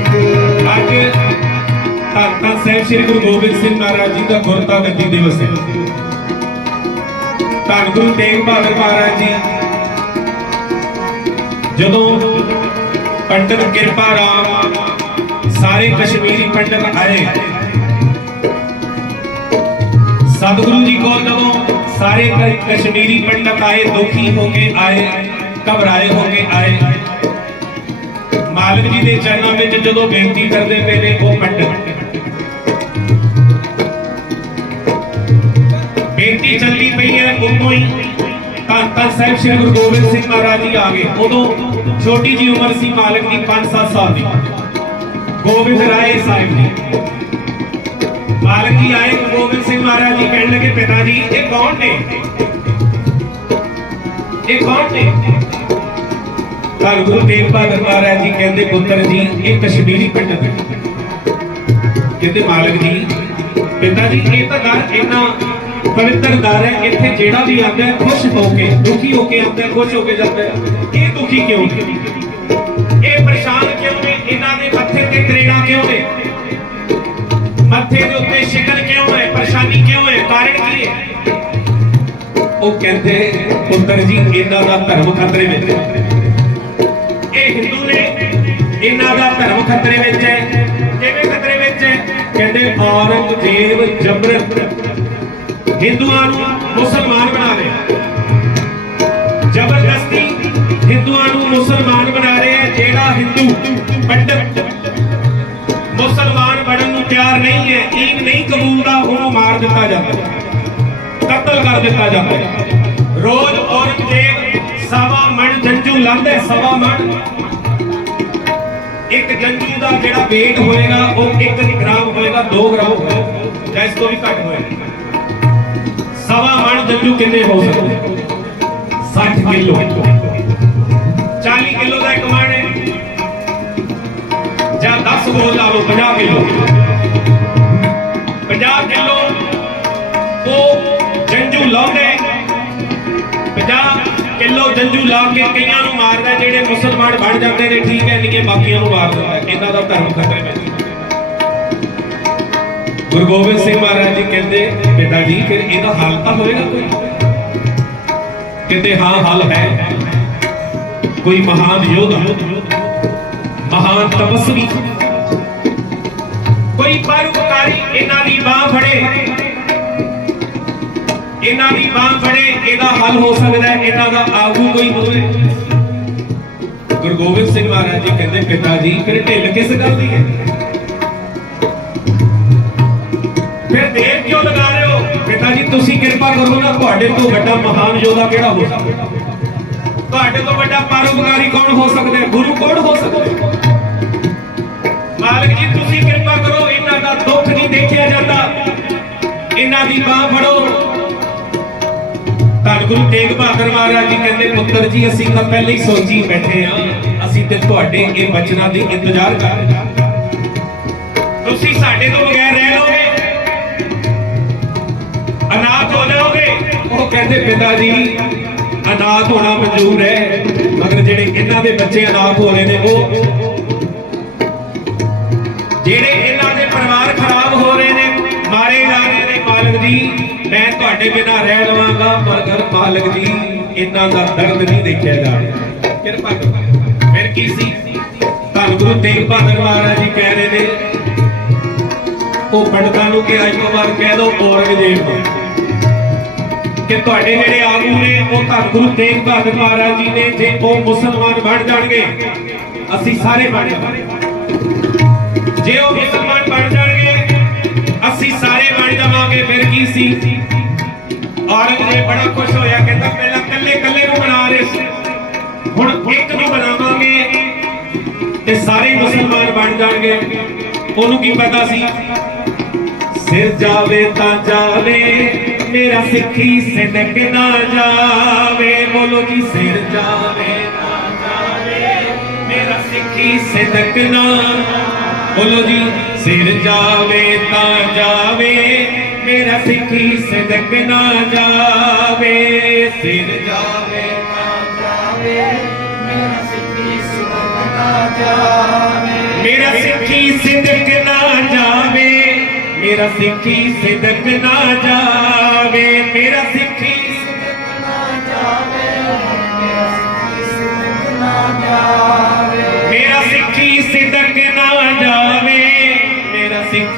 ਅੱਜ ਧੰਨ ਸਾਹਿਬ ਸ੍ਰੀ ਗੁਰੂ ਗੋਬਿੰਦ ਸਿੰਘ ਮਹਾਰਾਜ ਜੀ ਦਾ ਗੁਰਤਾ ਗੱਦੀ ਦਿਵਸ ਹੈ। ਧੰਨ ਗੁਰੂ ਤੇਗ ਬਹਾਦਰ ਮਹਾਰਾਜ ਜੀ, ਜਦੋਂ ਪੰਡਤ ਕਿਰਪਾ ਰਾਮ ਸਾਰੇ ਕਸ਼ਮੀਰੀ ਪੰਡਤ ਆਏ, ਸਤਿਗੁਰੂ ਜੀ ਕੋਲ ਜਦੋਂ ਸਾਰੇ ਕਸ਼ਮੀਰੀ ਪੰਡਤ ਆਏ, ਦੁਖੀ ਹੋ ਕੇ ਆਏ, ਘਬਰਾਏ ਹੋ ਕੇ ਆਏ ਮਾਲਕ ਜੀ ਦੇ ਚਰਨਾਂ ਵਿੱਚ ਜਦੋਂ ਬੇਨਤੀ ਕਰਦੇ ਪਏ ਨੇ ਉਹ ਪੰਡਤ ਬੇਨਤੀ ਚੱਲਦੀ ਪਈ ਹੈ ਉਦੋਂ ਹੀ ਤਾਂ ਤਾਂ ਸਾਹਿਬ ਸ੍ਰੀ ਗੁਰੂ ਗੋਬਿੰਦ ਸਿੰਘ ਮਹਾਰਾਜ ਜੀ ਆ ਗਏ ਉਦੋਂ ਛੋਟੀ ਜੀ ਉਮਰ ਸੀ ਮਾਲਕ ਦੀ 5-7 ਸਾਲ ਦੀ ਗੋਬਿੰਦ ਰਾਏ ਸਾਹਿਬ ਜੀ ਮਾਲਕ ਜੀ ਆਏ ਗੁਰੂ ਗੋਬਿੰਦ ਸਿੰਘ ਮਹਾਰਾਜ ਜੀ ਕਹਿਣ ਲੱਗੇ ਪਿਤਾ ਜੀ ਇਹ ਕੌਣ ਨੇ ਇਹ ਕੌਣ ਨੇ ਤਾਂ ਗੁਰੂ ਤੇਗ ਬਹਾਦਰ ਮਹਾਰਾਜ ਜੀ ਕਹਿੰਦੇ, ਪੁੱਤਰ ਜੀ, ਇਹ ਕਸ਼ਮੀਰੀ ਪੰਡਤ ਕਹਿੰਦੇ, ਮਾਲਕ ਜੀ, ਪਿਤਾ ਜੀ, ਇਹ ਤਾਂ ਦਰ ਇੰਨਾ ਪਵਿੱਤਰ ਦਰ ਹੈ, ਇੱਥੇ ਜਿਹੜਾ ਵੀ ਆਉਂਦਾ ਹੈ, ਖੁਸ਼ ਹੋ ਕੇ, ਦੁਖੀ ਹੋ ਕੇ ਆਉਂਦਾ ਹੈ, ਖੁਸ਼ ਹੋ ਕੇ ਜਾਂਦਾ ਹੈ। ਇਹ ਦੁਖੀ ਕਿਉਂ ਇਹ ਪਰੇਸ਼ਾਨ ਕਿਉਂ ਨੇ? ਇਹਨਾਂ ਦੇ ਮੱਥੇ ਤੇ ਕਰੇੜਾ ਕਿਉਂ ਨੇ? ਮੱਥੇ ਦੇ ਉੱਤੇ ਸ਼ਿਕਨ ਕਿਉਂ ਹੈ? ਪਰੇਸ਼ਾਨੀ ਕਿਉਂ ਹੈ? ਕਾਰਨ ਕੀ ਹੈ? ਉਹ ਕਹਿੰਦੇ, ਪੁੱਤਰ ਜੀ, ਇਹਨਾਂ ਦਾ ਧਰਮ ਖਤਰੇ ਵਿੱਚ ਹੈ। ਇਹਨਾਂ ਦਾ ਧਰਮ ਖਤਰੇ ਵਿੱਚ ਹੈ। ਕਿਵੇਂ ਖਤਰੇ ਵਿੱਚ ਹੈ? ਕਹਿੰਦੇ ਔਰੰਗਜ਼ੇਬ ਜਬਰ। ਹਿੰਦੂਆਂ ਨੂੰ ਮੁਸਲਮਾਨ ਬਣਾ ਰਿਹਾ ਜ਼ਬਰਦਸਤੀ ਹਿੰਦੂਆਂ ਨੂੰ ਮੁਸਲਮਾਨ ਬਣਾ ਰਿਹਾ ਜਿਹੜਾ ਹਿੰਦੂ ਪੰਡਤ ਮੁਸਲਮਾਨ ਬਣਨ ਨੂੰ ਤਿਆਰ ਨਹੀਂ ਹੈ ਈਨ ਨਹੀਂ ਕਬੂਲਦਾ ਉਹਨੂੰ ਮਾਰ ਦਿੱਤਾ ਜਾਂਦਾ ਕਤਲ ਕਰ ਦਿੱਤਾ ਜਾਂਦਾ ਰੋਜ਼ ਔਰੰਗਜ਼ੇਬ ਸਵਾ ਮਣ ਜੰਜੂ ਲਾਂਦੇ ਸਵਾ ਮਣ ਇੱਕ ਜੰਜੂ ਦਾ ਜਿਹੜਾ weight ਹੋਏਗਾ, ਉਹ 1 ਗ੍ਰਾਮ ਹੋਏਗਾ 2 ਗ੍ਰਾਮ ਹੋਏਗਾ। ਜਾਂ ਇਸ ਤੋਂ ਵੀ ਘੱਟ ਹੋਏਗਾ। ਸਵਾ ਮਣ ਜੰਜੂ ਕਿੰਨੇ ਹੋ ਸਕਦੇ? 60 ਕਿਲੋ। 40 ਕਿਲੋ ਦਾ ਇੱਕ ਮਣ ਹੈ। ਜਾਂ 10 ਬੋਲ ਲਾ ਲਓ 50 ਕਿਲੋ। 50 ਕਿਲੋ ਉਹ ਜੰਜੂ ਲਾਉਂਦੇ ਕਿਲੋ ਜੰਜੂ ਲਾ ਕੇ ਕਈਆਂ ਨੂੰ ਮਾਰਦਾ, ਜਿਹੜੇ ਮੁਸਲਮਾਨ ਬਣ ਜਾਂਦੇ ਨੇ, ਠੀਕ ਹੈ, ਨਹੀਂ ਕਿ ਬਾਕੀਆਂ ਨੂੰ ਮਾਰ ਦਿੰਦਾ ਇਹਨਾਂ ਦਾ ਧਰਮ ਖਤਰੇ ਵਿੱਚ ਗੁਰੂ ਗੋਬਿੰਦ ਸਿੰਘ ਮਹਾਰਾਜ ਜੀ ਕਹਿੰਦੇ ਪਿਤਾ ਜੀ, ਫਿਰ ਇਹਦਾ ਹੱਲ ਤਾਂ ਹੋਏਗਾ ਕੋਈ? ਕਹਿੰਦੇ, ਹਾਂ, ਹੱਲ ਹੈ। ਕੋਈ ਮਹਾਨ ਯੋਧਾ, ਮਹਾਨ ਤਪਸਵੀ। ਕੋਈ ਪਰਉਪਕਾਰੀ ਇਹਨਾਂ ਦੀ ਬਾਹ ਫੜੇ। ਇਹਨਾਂ ਦੀ ਬਾਹ ਫੜੇ ਇਹਦਾ ਹੱਲ ਹੋ ਸਕਦਾ ਹੈ, ਇਹਨਾਂ ਦਾ ਆਗੂ ਕੋਈ ਹੋਵੇ। ਗੁਰੂ ਗੋਬਿੰਦ ਸਿੰਘ ਮਹਾਰਾਜ ਜੀ ਕਹਿੰਦੇ, ਪਿਤਾ ਜੀ ਫਿਰ ਢਿੱਲ ਕਿਸ ਗੱਲ ਦੀ ਹੈ? ਫਿਰ ਦੇਰ ਕਿਉਂ ਲਗਾ ਰਹੇ ਹੋ? ਪਿਤਾ ਜੀ, ਤੁਸੀਂ ਕਿਰਪਾ ਕਰੋ ਨਾ, ਤੁਹਾਡੇ ਤੋਂ ਵੱਡਾ ਮਹਾਨ ਯੋਧਾ ਕਿਹੜਾ ਹੋ ਸਕਦਾ? ਤੁਹਾਡੇ ਤੋਂ ਵੱਡਾ ਪਰਉਪਕਾਰੀ ਕੌਣ ਹੋ ਸਕਦਾ ਹੈ? ਗੁਰੂ ਕੌਣ ਹੋ ਸਕਦਾ ਮਾਲਕ ਜੀ, ਤੁਸੀਂ ਕਿਰਪਾ ਕਰੋ, ਇਹਨਾਂ ਦਾ ਦੁੱਖ ਨਹੀਂ ਦੇਖਿਆ ਜਾਂਦਾ। ਇਹਨਾਂ ਦੀ ਬਾਹ ਫੜੋ। ਧੰਨ ਗੁਰੂ ਤੇਗ ਬਹਾਦਰ ਮਹਾਰਾਜ ਜੀ ਕਹਿੰਦੇ, ਪੁੱਤਰ ਜੀ, ਅਸੀਂ ਤਾਂ ਪਹਿਲੇ ਹੀ ਸੋਚੀ ਬੈਠੇ ਆ, ਅਸੀਂ ਤੇ ਤੁਹਾਡੇ ਇਹ ਬਚਨਾਂ ਦੀ ਇੰਤਜ਼ਾਰ ਕਰ ਰਹੇ ਹਾਂ ਤੁਸੀਂ ਸਾਡੇ ਤੋਂ ਬਗੈਰ ਰਹਿ ਲੋਗੇ, ਅਨਾਥ ਹੋ ਜਾਓਗੇ। ਉਹ ਕਹਿੰਦੇ, ਪਿਤਾ ਜੀ, ਅਨਾਥ ਹੋਣਾ ਮਨਜ਼ੂਰ ਹੈ, ਮਗਰ ਜਿਹੜੇ ਇਹਨਾਂ ਦੇ ਬੱਚੇ ਅਨਾਥ ਹੋ ਰਹੇ ਨੇ, ਉਹ ਜਿਹੜੇ ਇਹਨਾਂ ਤੁਹਾਡੇ ਬਿਨਾਂ ਰਹਿ ਲਵਾਂਗਾ ਮਗਰ ਮਾਲਕ ਜੀ, ਇਹਨਾਂ ਦਾ ਦਰਦ ਨਹੀਂ ਦੇਖਿਆ ਜਾ ਕਿਰਪਾ ਕਰੋ। ਫਿਰ ਕੀ ਸੀ? ਧੰਨ ਗੁਰੂ ਤੇਗ ਬਹਾਦਰ ਮਹਾਰਾਜ ਜੀ ਕਹਿ ਰਹੇ ਨੇ, ਉਹ ਪੰਡਤਾਂ ਨੂੰ ਕਿ ਅੱਜ ਤੋਂ ਬਾਅਦ ਕਹਿ ਦੋ, ਔਰੰਗਜ਼ੇਬ ਨੂੰ। ਕਿ ਤੁਹਾਡੇ ਜਿਹੜੇ ਆਗੂ ਨੇ, ਉਹ ਧੰਨ ਗੁਰੂ ਤੇਗ ਬਹਾਦਰ ਮਹਾਰਾਜ ਜੀ ਨੇ, ਜੇ ਉਹ ਮੁਸਲਮਾਨ ਬਣ ਜਾਣਗੇ, ਅਸੀਂ ਸਾਰੇ ਬਣ ਜਾਵਾਂਗੇ। ਜੇ ਉਹ ਮੁਸਲਮਾਨ ਬਣ ਜਾਣਗੇ, ਅਸੀਂ ਸਾਰੇ ਬਣ ਜਾਵਾਂਗੇ, ਫਿਰ ਕੀ ਸੀ? ਔਰੰਗਜ਼ੇਬ ਬੜਾ ਖੁਸ਼ ਹੋਇਆ, ਕਹਿੰਦਾ ਪਹਿਲਾਂ ਕੱਲੇ ਕੱਲੇ ਨੂੰ ਬਣਾ ਰਹੇ ਸੀ। ਹੁਣ ਇੱਕ ਨੂੰ ਬਣਾਵਾਂਗੇ ਤੇ ਸਾਰੇ ਮੁਸਲਮਾਨ ਬਣ ਜਾਣਗੇ। ਉਹਨੂੰ ਕੀ ਪਤਾ ਸੀ? ਸਿਰ ਜਾਵੇ ਤਾਂ ਜਾਵੇ, ਮੇਰਾ ਸਿੱਖੀ ਸਿਦਕ ਨਾ ਜਾਵੇ। ਬੋਲੋ ਜੀ, ਸਿਰ ਜਾਵੇ ਤਾਂ ਜਾਵੇ, ਮੇਰਾ ਸਿੱਖੀ ਸਿਦਕ ਨਾ ਬੋਲੋ ਜੀ, ਸਿਰ ਜਾਵੇ ਤਾਂ ਜਾਵੇ ਮੇਰਾ ਸਿੱਖੀ ਸਿਦਕ ਨਾ ਜਾਵੇ, ਸਿਰ ਜਾਵੇ ਤਾਂ ਜਾਵੇ। ਮੇਰਾ ਸਿੱਖੀ ਸਿਦਕ ਨਾ ਜਾਵੇ। ਮੇਰਾ ਸਿੱਖੀ ਸਿਦਕ ਨਾ ਜਾਵੇ। ਮੇਰਾ ਸਿੱਖੀ ਸਿਦਕ ਨਾ ਜਾਵੇ। ਮੇਰਾ ਸਿੱਖੀ ਮੇਰਾ ਸਿੱਖੀ ਸਿਦਕ ਨਾ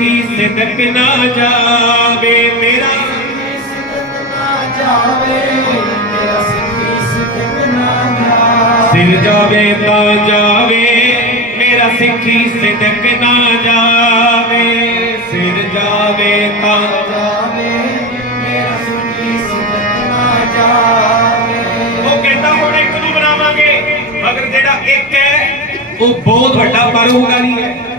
ਮੇਰਾ ਸਿਦਕ ਨਾ ਜਾਵੇ, ਮੇਰਾ ਸਿਰ ਜਾਵੇ ਤਾਂ ਜਾਵੇ, ਮੇਰਾ ਸਿੱਖੀ ਸਿਦਕ ਨਾ ਜਾਵੇ, ਸਿਰ ਜਾਵੇ ਤਾਂ ਉਹ ਕਹਿੰਦਾ ਹੁਣ ਇੱਕ ਨੂੰ ਬਣਾਵਾਂਗੇ, ਮਗਰ ਜਿਹੜਾ ਇੱਕ ਹੈ, ਉਹ ਬਹੁਤ ਵੱਡਾ ਪਰਉਪਕਾਰੀ ਹੈ।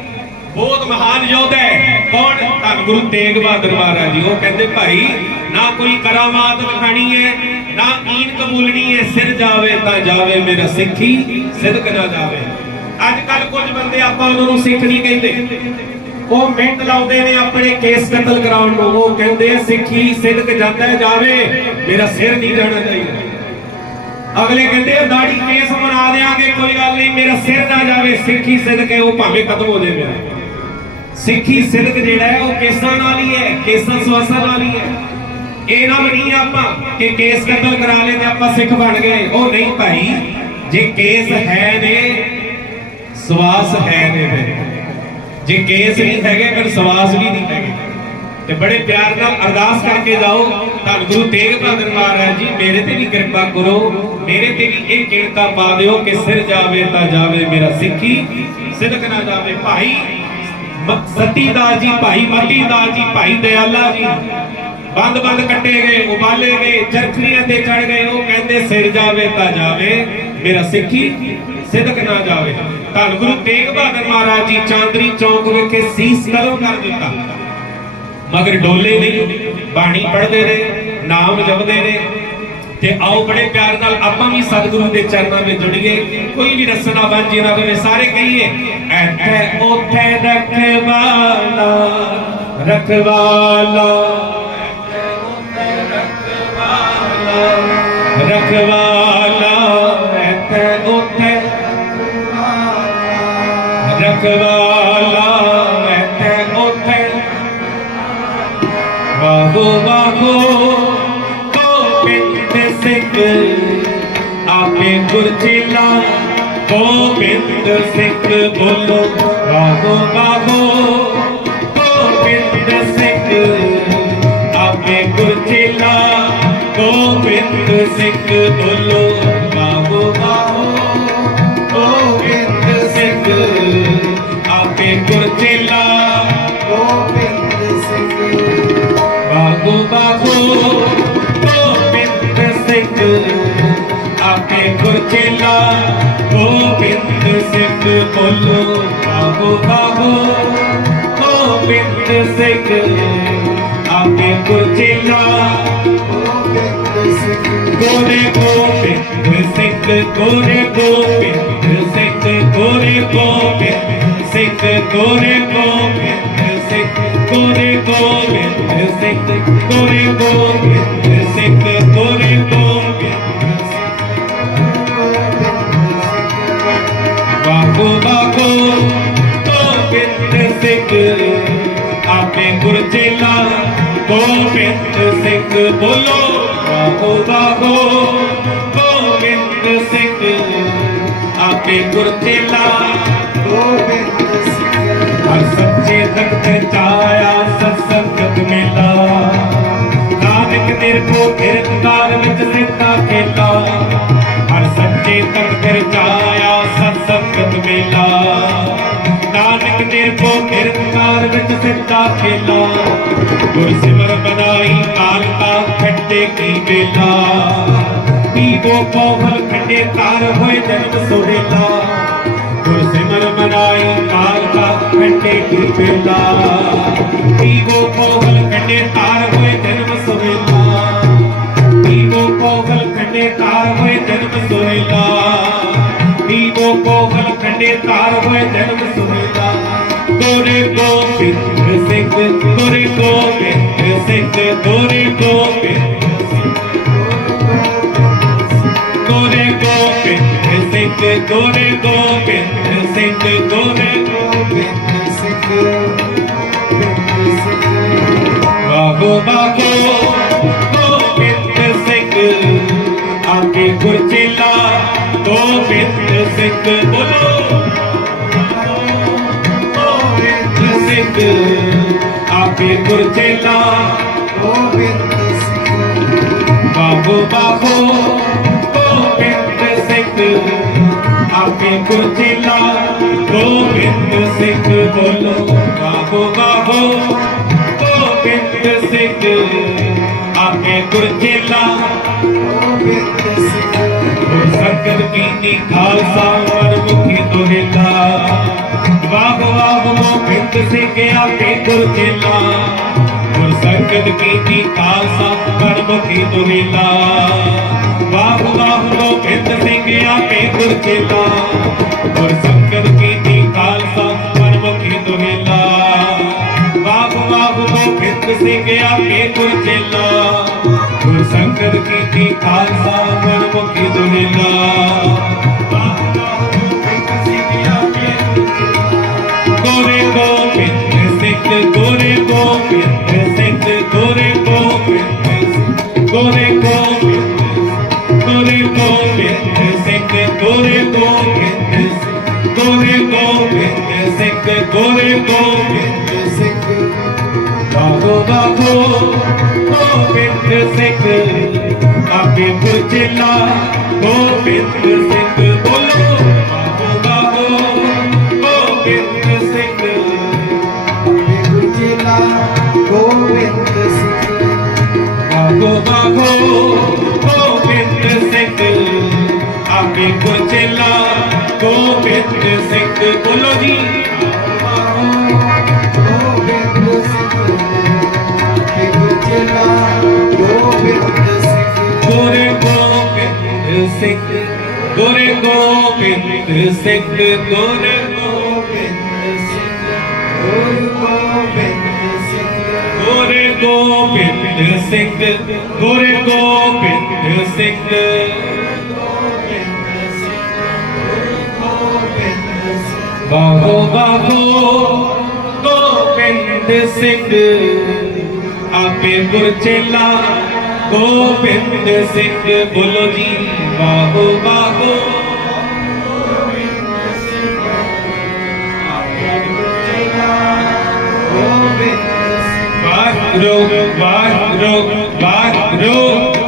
ਬਹੁਤ ਮਹਾਨ ਯੋਧਾ ਹੈ। ਕੌਣ? ਧੰਨ ਗੁਰੂ ਤੇਗ ਬਹਾਦਰ ਮਹਾਰਾਜ ਜੀ। ਉਹ ਕਹਿੰਦੇ, ਭਾਈ, ਨਾ ਕੋਈ ਕਰਾਮਾਤ ਵਿਖਾਣੀ ਹੈ, ਨਾ ਈਨ ਕਬੂਲਣੀ ਹੈ। ਸਿਰ ਜਾਵੇ ਤਾਂ ਜਾਵੇ ਮੇਰਾ ਸਿੱਖੀ, ਸਿਦਕ ਨਾ ਜਾਵੇ। ਅੱਜ ਕੱਲ ਕੁਝ ਬੰਦੇ ਆਪਾਂ ਉਹਨਾਂ ਨੂੰ ਸਿੱਖ ਨਹੀਂ ਕਹਿੰਦੇ। ਉਹ ਮਿੰਟ ਲਾਉਂਦੇ ਨੇ ਆਪਣੇ ਕੇਸ ਕਤਲ ਕਰਾਉਣ ਨੂੰ। ਉਹ ਕਹਿੰਦੇ, ਸਿੱਖੀ, ਸਿਦਕ ਜਾਂਦਾ ਜਾਵੇ, ਮੇਰਾ ਸਿਰ ਨਹੀਂ ਜਾਣਾ ਚਾਹੀਦਾ। ਅਗਲੇ ਕਹਿੰਦੇ ਦਾੜੀ ਕੇਸ ਬਣਾ ਦੇਾਂਗੇ ਕੋਈ ਗੱਲ ਨਹੀਂ, ਮੇਰਾ ਸਿਰ ਨਾ ਜਾਵੇ। ਸਿੱਖੀ, ਸਿਦਕ ਹੈ, ਉਹ ਭਾਵੇਂ ਖਤਮ ਹੋ ਜਾਵੇ। ਸਿੱਖੀ ਸਿਦਕ ਜਿਹੜਾ ਹੈ, ਉਹ ਕੇਸਾਂ ਨਾਲ ਹੀ ਹੈ, ਕੇਸਾਂ ਸਵਾਸਾਂ ਨਾਲ ਹੀ ਹੈ। ਇਹ ਨਾ ਬਣੀ ਆਪਾਂ ਕਿ ਕੇਸ ਕਤਲ ਕਰਾ ਲਏ ਤੇ ਆਪਾਂ ਸਿੱਖ ਬਣ ਗਏ। ਉਹ ਨਹੀਂ ਭਾਈ, ਜੇ ਕੇਸ ਹੈ ਨੇ, ਸਵਾਸ ਹੈ ਨੇ ਜੇ ਕੇਸ ਨਹੀਂ ਹੈਗੇ, ਫਿਰ ਸਵਾਸ ਵੀ ਨਹੀਂ ਹੈਗੇ। ਤੇ ਬੜੇ ਪਿਆਰ ਨਾਲ ਅਰਦਾਸ ਕਰਕੇ ਜਾਓ। ਧੰਨ ਗੁਰੂ ਤੇਗ ਬਹਾਦਰ ਮਹਾਰਾਜ ਜੀ, ਮੇਰੇ ਤੇ ਵੀ ਕਿਰਪਾ ਕਰੋ। ਮੇਰੇ ਤੇ ਵੀ ਇਹ ਕਿਰਪਾ ਪਾ ਦਿਓ ਕਿ ਸਿਰ ਜਾਵੇ ਤਾਂ ਜਾਵੇ ਮੇਰਾ ਸਿੱਖੀ ਸਿਦਕ ਨਾ ਜਾਵੇ ਭਾਈ। ਮ- ਸਤੀਦਾਸ ਜੀ ਭਾਈ ਮਤੀਦਾਸ ਜੀ ਭਾਈ ਦਿਆਲਾ ਜੀ। ਬੰਦ ਬੰਦ ਕੱਟੇ ਗਏ, ਉਬਾਲੇ ਗਏ ਚਰਖੀਆਂ ਤੇ ਚੜ ਗਏ। ਉਹ ਕਹਿੰਦੇ, ਸਿਰ ਜਾਵੇ ਤਾਂ ਜਾਵੇ, ਮੇਰਾ ਸਿੱਖੀ ਸਿਦਕ ਨਾ ਜਾਵੇ। ਧੰਨ ਗੁਰੂ ਤੇਗ ਬਹਾਦਰ ਮਹਾਰਾਜ ਜੀ ਚਾਂਦਰੀ ਚੌਂਕ ਵਿਖੇ ਸੀਸ ਕਦੋਂ ਕਰ ਦਿੱਤਾ? ਮਗਰ ਡੋਲੇ ਨਹੀਂ ਬਾਣੀ ਪੜ੍ਹਦੇ ਰਹੇ ਨਾਮ ਜਪਦੇ ਰਹੇ ਤੇ ਆਓ ਬੜੇ ਪਿਆਰ ਨਾਲ ਆਪਾਂ ਵੀ ਸਤਿਗੁਰੂ ਦੇ ਚਰਨਾਂ ਵਿੱਚ ਜੁੜੀਏ। ਕੋਈ ਵੀ ਰਸਨਾ ਬਣ ਜੀ ਨਾ ਹੋਵੇ, ਸਾਰੇ ਕਹੀਏ ਐਥੇ ਉਥੇ ਰਖਵਾਲਾ ਰਖਵਾਲਾ ਰਖਵਾਲਾ ਐਥੇ ਉਥੇ ਰਖਵਾਲਾ ਐਥੇ ਉਥੇ ਬਾਹੋ ਬਾਹੋ ਗੋਬਿੰਦ ਸਿੰਘ ਆਪੇ ਗੁਰਚਿਲਾ ਗੋਬਿੰਦ ਸਿੰਘ ਬੋਲੋ ਬਾਹੋ ਬਾਹੋ ਗੋਬਿੰਦ ਸਿੰਘ ਆਪੇ ਗੁਰਚਿਲਾ ਗੋਬਿੰਦ ਸਿੰਘ ਬੋਲੋ ਬਾਹੋ ਬਾਹੋ ਗੋਬਿੰਦ ਸਿੰਘ ਆਪੇ ਗੁਰਚਿਲਾ ਬਾਗੋ ਬਾਗੋ ਗੋਬਿੰਦ ਸਿੰਘ ਆਪੇ ਗੁਰਚੇਲਾ ਗੋਬਿੰਦ ਸਿੰਘ ਬੋਲੋ ਬਾਗੋ ਬਾਗੋ ਗੋਬਿੰਦ ਸਿੰਘ ਆਪੇ ਗੁਰਚੇਲਾ ਗੋਰੇ ਗੋਬਿੰਦ ਸਿੰਘ ਗੋਰੇ ਗੋਬਿੰਦ ਸਿੰਘ ਗੋਰੇ ਗੋਬਿੰਦ ਸਿੰਘ ਗੋਰੇ ਗੋਬਿੰਦ ਸਿੰਘ ਗੋਰੇ ਗੋਬਿੰਦ ਸਿੰਘ ਗੋਰੇ ਗੋਬਿੰਦ ਸਿੰਘ ਗੋਰੇ ਗੋਬਿੰਦ ਬਾਗੋ ਬਾਗੋ ਗੋਬਿੰਦ ਸਿੰਘ ਆਪੇ ਗੁਰਚੇਲਾ ਗੋਬਿੰਦ ਸਿੰਘ ਬੋਲੋ ਬਾਗੋ ਬਾਗੋ ਗੋਬਿੰਦ ਸਿੰਘ ਆਪੇ ਗੁਰਚੇਲਾ ਵਿੱਚ ਸਿੱਧਾ ਖੇਲਾ। ਗੁਰ ਬਨਾਈ ਕਾਲ ਕਾ ਖੱਟੇ ਕੀ ਬੇਲਾ ਪੀਵੋ ਕੋਹਲ ਖੱਡੇ ਤਾਰ ਹੋਏ ਜਨਮ ਸੋਹੇਲਾ। ਗੁਰ ਸਿਮਰ ਮਨਾਈ ਕਾਲ ਕਾ ਘੰਟੇ ਕੀ ਬੇਲਾ ਪੀਵੋ ਕੋਹਲ ਕੰਡੇ ਤਾਰ ਹੋਏ ਜਨਮ ਸੁਹੇਲਾ। ਪੀਵੋ ਕੋਹਲ ਕੰਡੇ ਤਾਰ ਹੋਏ ਜਨਮ ਸੁਹੇਲਾ। ਪੀਵੋ ਕੋਹਲ ਕੰਡੇ ਤਾਰ ਹੋਏ ਜਨਮ ਸੁਹੇਲਾ ਗੋਰੇ ਗੋਬਿੰਦ ਸਿੰਘ ਗੋਰੇ ਗੋਬਿੰਦ ਸਿੰਘ ਗੋਰੇ ਗੋਬਿੰਦ ਗੋਰੇ ਗੋਬਿੰਦ ਸਿੰਘ ਗੋਰੇ ਗੋਬਿੰਦ ਸਿੰਘ ਗੋਰੇ ਬਾਗੋ ਬਾਗੋ ਗੋਬਿੰਦ ਸਿੰਘ ਆਕੇ ਗੁਰਚੇਲਾ, ਗੋਬਿੰਦ ਸਿੰਘ ਬੋਲੋ। ਆਕੇ ਗੁਰਚੇਲਾ ਬਾਗੋ ਬਾਗੋ ਗੋਬਿੰਦ ਸਿੰਘ। ਆਕੇ ਗੁਰਚੇਲਾ ਗੋਬਿੰਦ ਸਿੰਘ ਬੋਲੋ। ਬਾਗੋ ਬਾਗੋ ਗੋਬਿੰਦ ਸਿੰਘ। ਗੁਰਚੇਲਾ ਗੁਰ ਸੰਗਤ ਕੀਨੀ ਖਾਲਸਾ ਮਰਮੁਖੀ ਦੋਹਿਲਾ। ਵਾਹ ਵਾਹ ਗੋਬਿੰਦ ਸਿੰਘ ਆਕੇ ਗੁਰਚੇਲਾ ਗੁਰ ਸੰਗਤ ਕੀਨੀ ਖਾਲਸਾ ਮਰਮੁਖੀ ਦੋਹਿਲਾ ਵਾਹ ਵਾਹ ਗੋਬਿੰਦ ਸਿੰਘ ਆਕੇ ਗੁਰਚੇਲਾ ਗੁਰ ਸੰਗਤ ਕੀਨੀ ਖਾਲਸਾ ਮਰਮੁਖੀ ਦੋਹਿਲਾ ਵਾਹ ਵਾਹ ਗੋਬਿੰਦ ਸਿੰਘ ਆਕੇ ਗੁਰਚੇਲਾ ਗੁਰ ਸੰਗਤ ਕੀਤੀ ਖਾਲਸਾ ਮਨਮੁਖੀ ਦੁਨੀਲਾ। ਗੋਰੇ ਬਾਗੋ ਗੋਬਿੰਦ ਸਿੰਘ। ਆਪੇ ਗੁਰਚੇਲਾ ਗੋਬਿੰਦ ਸਿੰਘ ਬੋਲੋ ਬਾਗੋ ਬਾਗੋ ਗੋਬਿੰਦ ਸਿੰਘ। ਬਾਗੋ ਬਾਗੋ ਗੋਬਿੰਦ ਸਿੰਘ। ਆਪੇ ਗੁਰਚੇਲਾ ਗੋਬਿੰਦ ਸਿੰਘ ਬੋਲੋ। ਗੋਬਿੰਦ ਸਿੰਘ ਗੋਰੇ ਗੋਬਿੰਦ ਸਿੰਘ ਗੋਰੇ ਗੋਰੇ ਗੋਬਿੰਦ ਸਿੰਘ ਗੋਰੇ ਗੋਬਿੰਦ ਸਿੰਘ ਬਾਹੋ ਬਾਹੋ ਗੋਬਿੰਦ ਸਿੰਘ ਆਪੇ ਗੁਰਚੇਲਾ ਗੋਬਿੰਦ ਸਿੰਘ ਬੋਲੋ ਜੀ ਬਾਹੋ ਬਾਹੋ ਵਾਹਿਗੁਰੂ ਵਾਹਿਗੁਰੂ ਵਾਹਿਗੁਰੂ।